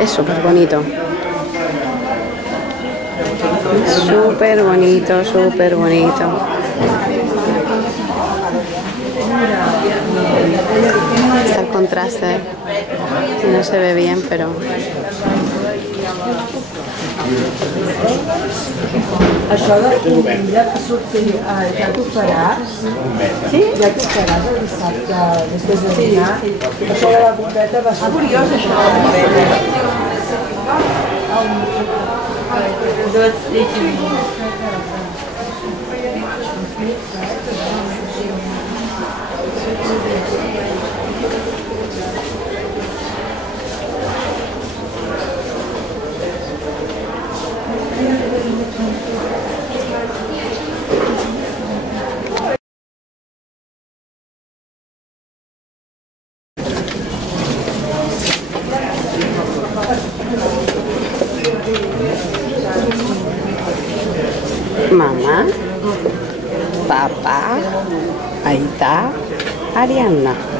Es súper bonito. Súper bonito, súper bonito. Está el contraste. No se ve bien, pero... Això de comida que sortir, ja t'ho faràs? Sí? Ja t'ho faràs el dissabte després de dinar? Això de la bombeta va ser curiós, això de la bombeta. Mamá, papá, Aita, Arianna.